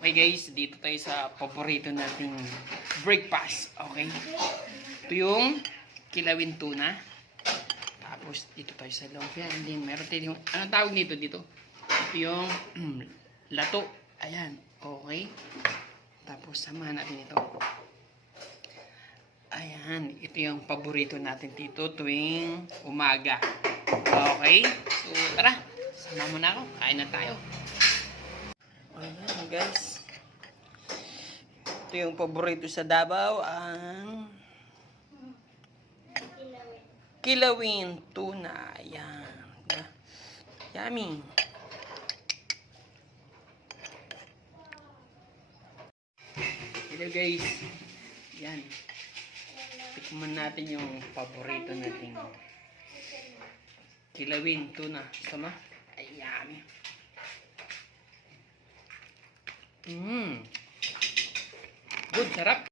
Okay guys, dito tayo sa paborito nating breakfast. Okay? Ito yung kilawin tuna. Tapos dito tayo sa lumpia. And then meron tayo yung, anong tawag nito dito? Ito yung lato. Ayan. Okay? Tapos samahan natin ito. Ayan. Ito yung paborito natin dito tuwing umaga. Okay? So tara. Sama mo na ako. Kain na tayo. Ayan guys. Ito yung paborito sa Davao, ang kilawin tuna. Ayan. Yummy. Hello guys. Yan. Tikman natin yung paborito nating kilawin tuna. Sama? Ay, yummy. Good, sarap.